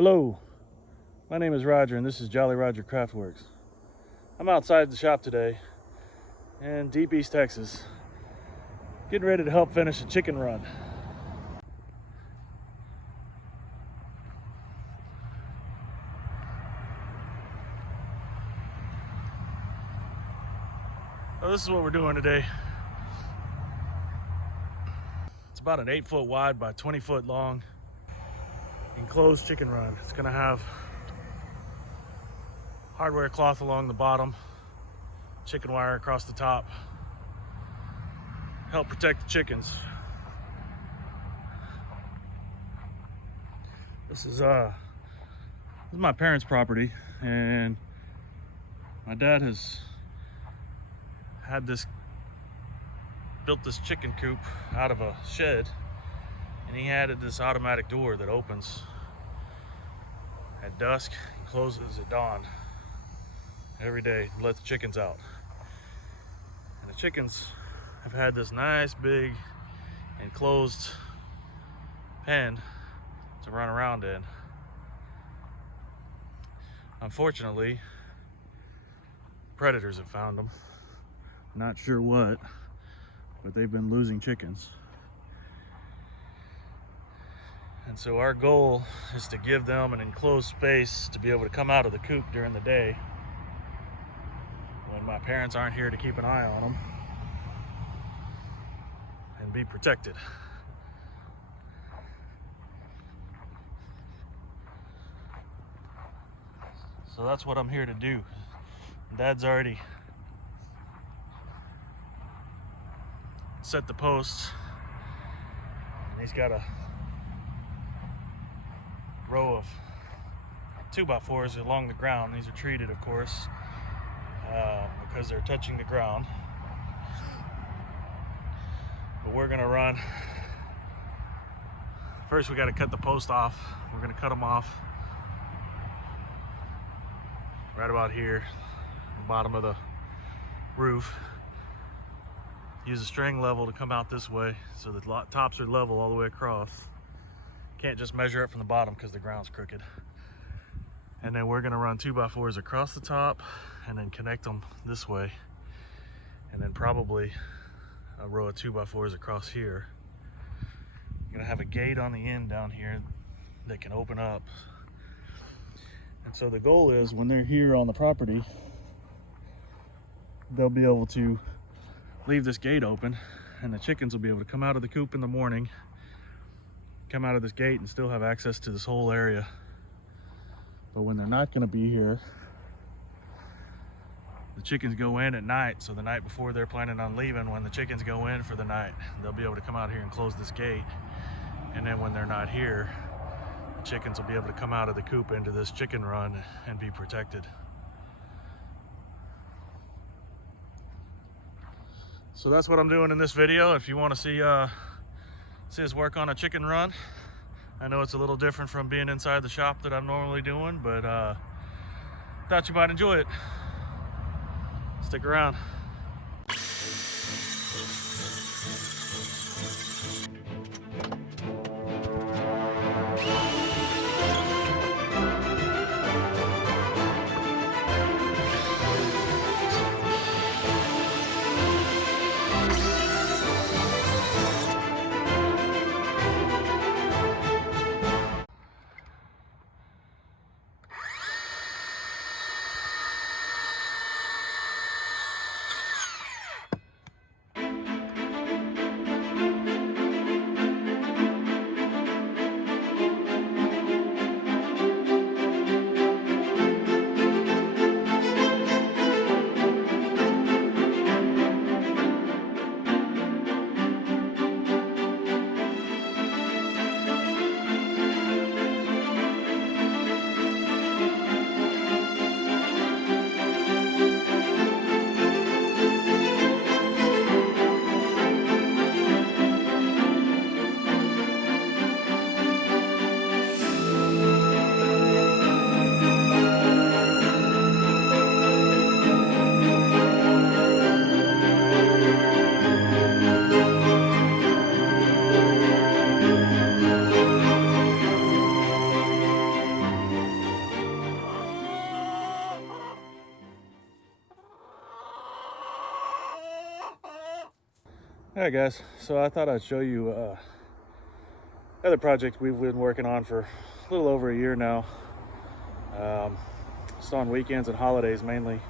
Hello, my name is Roger and this is Jolly Roger Craftworks. I'm outside the shop today in deep East Texas, getting ready to help finish a chicken run. So this is what we're doing today. It's about an 8-foot wide by 20-foot long enclosed chicken run. It's gonna have hardware cloth along the bottom, chicken wire across the top, help protect the chickens. This is my parents' property, and my dad has built this chicken coop out of a shed, and he added this automatic door that opens at dusk and closes at dawn every day to let the chickens out. And the chickens have had this nice big enclosed pen to run around in. Unfortunately, predators have found them. Not sure what, but they've been losing chickens. And so our goal is to give them an enclosed space to be able to come out of the coop during the day when my parents aren't here to keep an eye on them and be protected. So that's what I'm here to do. Dad's already set the posts, and he's got a row of 2x4s along the ground. These are treated, of course, because they're touching the ground. But we're gonna run. First, we got to cut the post off. We're gonna cut them off right about here, the bottom of the roof. Use a string level to come out this way so the tops are level all the way across. Can't just measure it from the bottom because the ground's crooked. And then we're gonna run 2x4s across the top and then connect them this way. And then probably a row of 2x4s across here. We're gonna have a gate on the end down here that can open up. And so the goal is when they're here on the property, they'll be able to leave this gate open, and the chickens will be able to come out of the coop in the morning, come out of this gate and still have access to this whole area. But when they're not going to be here, the chickens go in at night. So the night before they're planning on leaving, when the chickens go in for the night, they'll be able to come out here and close this gate. And then when they're not here, the chickens will be able to come out of the coop into this chicken run and be protected. So that's what I'm doing in this video. If you want to see us work on a chicken run, I know it's a little different from being inside the shop that I'm normally doing, but thought you might enjoy it. Stick around. Alright guys, so I thought I'd show you another project we've been working on for a little over a year now. Just on weekends and holidays mainly,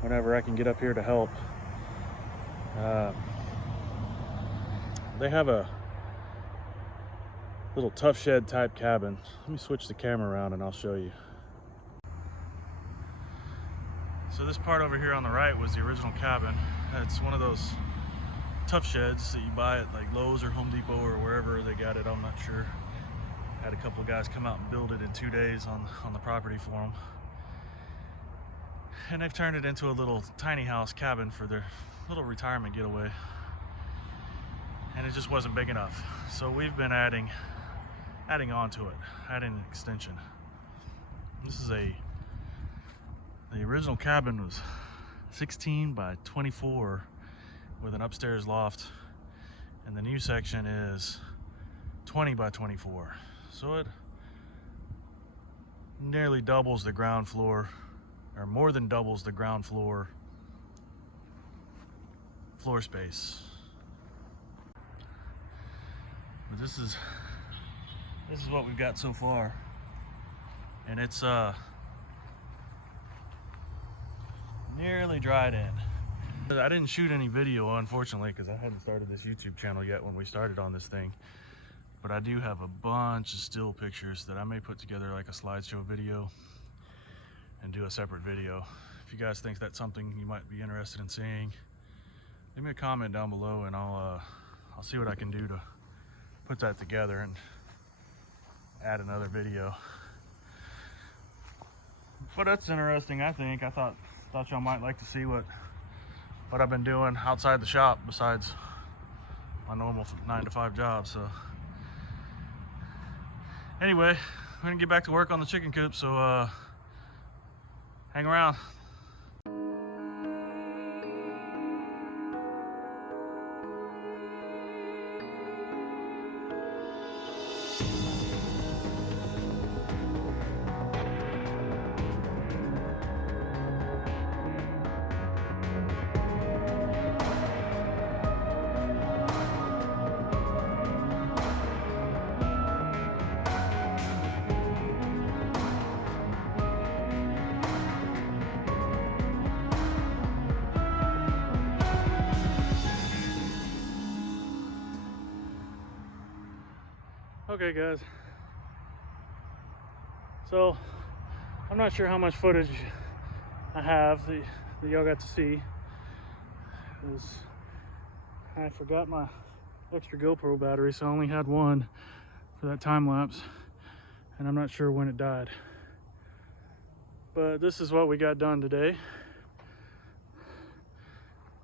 whenever I can get up here to help. They have a little tough shed type cabin. Let me switch the camera around and I'll show you. So this part over here on the right was the original cabin. It's one of those tough sheds that you buy at like Lowe's or Home Depot or wherever they got it, I'm not sure. Had a couple of guys come out and build it in 2 days on the property for them. And they've turned it into a little tiny house cabin for their little retirement getaway. And it just wasn't big enough. So we've been adding on to it, adding an extension. This is the original cabin was 16 by 24 with an upstairs loft, and the new section is 20 by 24. So it nearly doubles the ground floor, or more than doubles the ground floor space. But this is what we've got so far, and it's nearly dried in. I didn't shoot any video, unfortunately, because I hadn't started this YouTube channel yet when we started on this thing. But I do have a bunch of still pictures that I may put together like a slideshow video and do a separate video. If you guys think that's something you might be interested in seeing, leave me a comment down below and I'll see what I can do to put that together and add another video. But that's interesting, I think. I thought y'all might like to see what I've been doing outside the shop besides my normal 9-to-5 job. So anyway, we're gonna get back to work on the chicken coop, so hang around. Okay guys, so I'm not sure how much footage I have that y'all got to see, because I forgot my extra GoPro battery, so I only had one for that time lapse, and I'm not sure when it died. But this is what we got done today.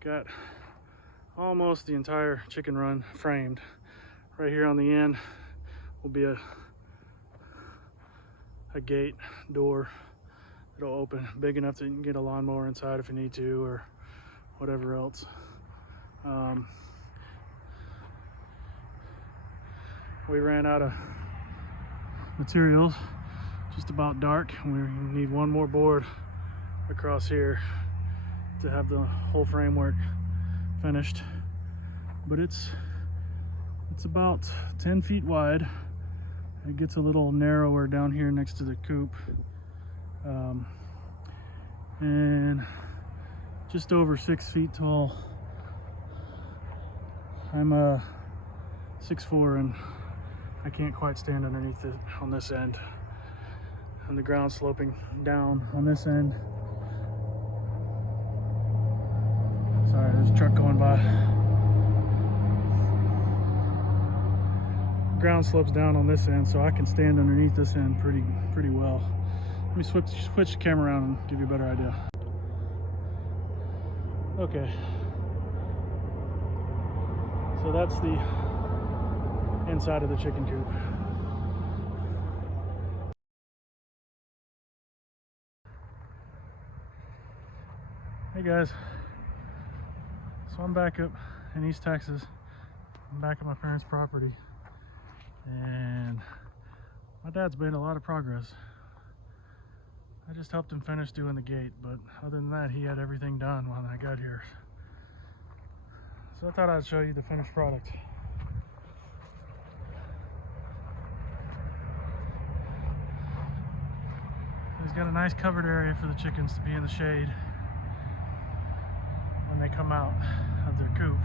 Got almost the entire chicken run framed. Right here on the end will be a gate door that'll open big enough that you can get a lawnmower inside if you need to, or whatever else. We ran out of materials, just about dark. We need one more board across here to have the whole framework finished, but it's about 10 feet wide. It gets a little narrower down here next to the coop, and just over 6 feet tall. I'm 6'4", and I can't quite stand underneath it on this end, and the ground sloping down on this end. Sorry, there's a truck going by. Ground slopes down on this end, so I can stand underneath this end pretty well. Let me switch the camera around and give you a better idea. Okay, so that's the inside of the chicken coop. Hey guys, so I'm back up in East Texas. I'm back at my parents' property, and my dad's made a lot of progress. I just helped him finish doing the gate, but other than that, he had everything done when I got here. So I thought I'd show you the finished product. He's got a nice covered area for the chickens to be in the shade when they come out of their coop.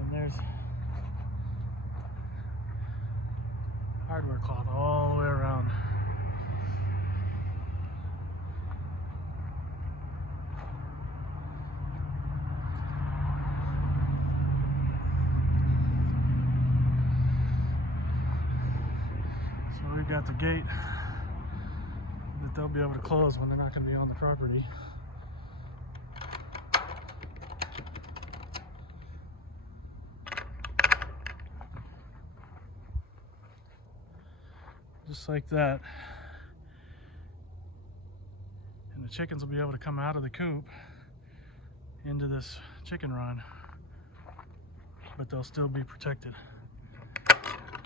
And there's hardware cloth all the way around. So we've got the gate that they'll be able to close when they're not going to be on the property. Just like that. And the chickens will be able to come out of the coop into this chicken run, but they'll still be protected.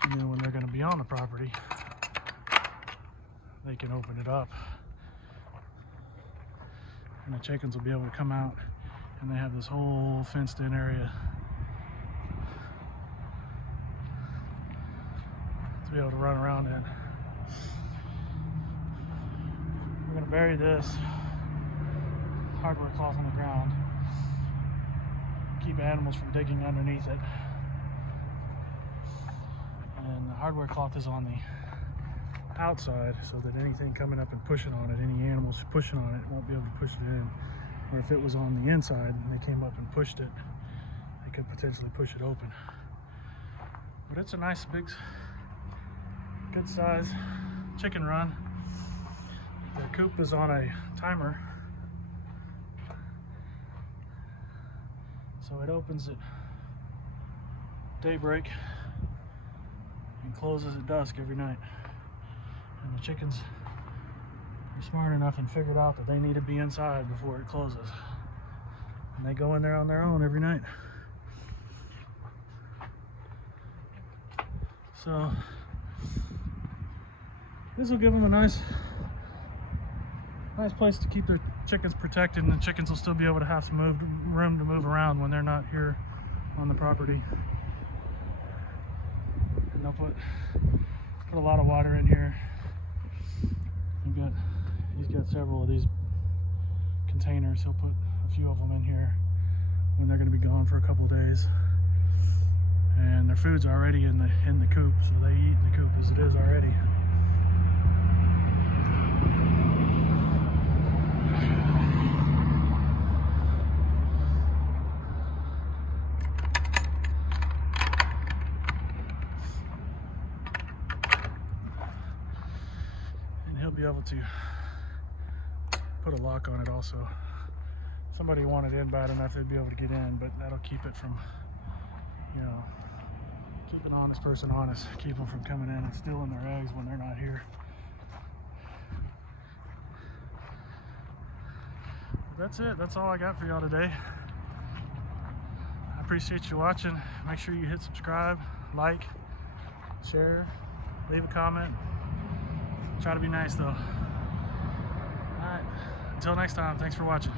And then when they're going to be on the property, they can open it up. And the chickens will be able to come out, and they have this whole fenced in area to be able to run around in. We're going to bury this hardware cloth on the ground, keep animals from digging underneath it. And the hardware cloth is on the outside so that anything coming up and pushing on it, any animals pushing on it, won't be able to push it in. Or if it was on the inside and they came up and pushed it, they could potentially push it open. But it's a nice big, good size chicken run. The coop is on a timer, so it opens at daybreak and closes at dusk every night. And the chickens are smart enough and figured out that they need to be inside before it closes. And they go in there on their own every night. So this will give them a nice place to keep their chickens protected, and the chickens will still be able to have some room to move around when they're not here on the property. And they'll put a lot of water in here. He's got several of these containers. He'll put a few of them in here when they're going to be gone for a couple of days. And their food's already in the coop, so they eat in the coop as it is already. Be able to put a lock on it also. If somebody wanted in bad enough, they'd be able to get in, but that'll keep it from, you know, keep an honest person honest, keep them from coming in and stealing their eggs when they're not here. That's it. That's all I got for y'all today. I appreciate you watching. Make sure you hit subscribe, like, share, leave a comment. Try to be nice though. All right, until next time, thanks for watching.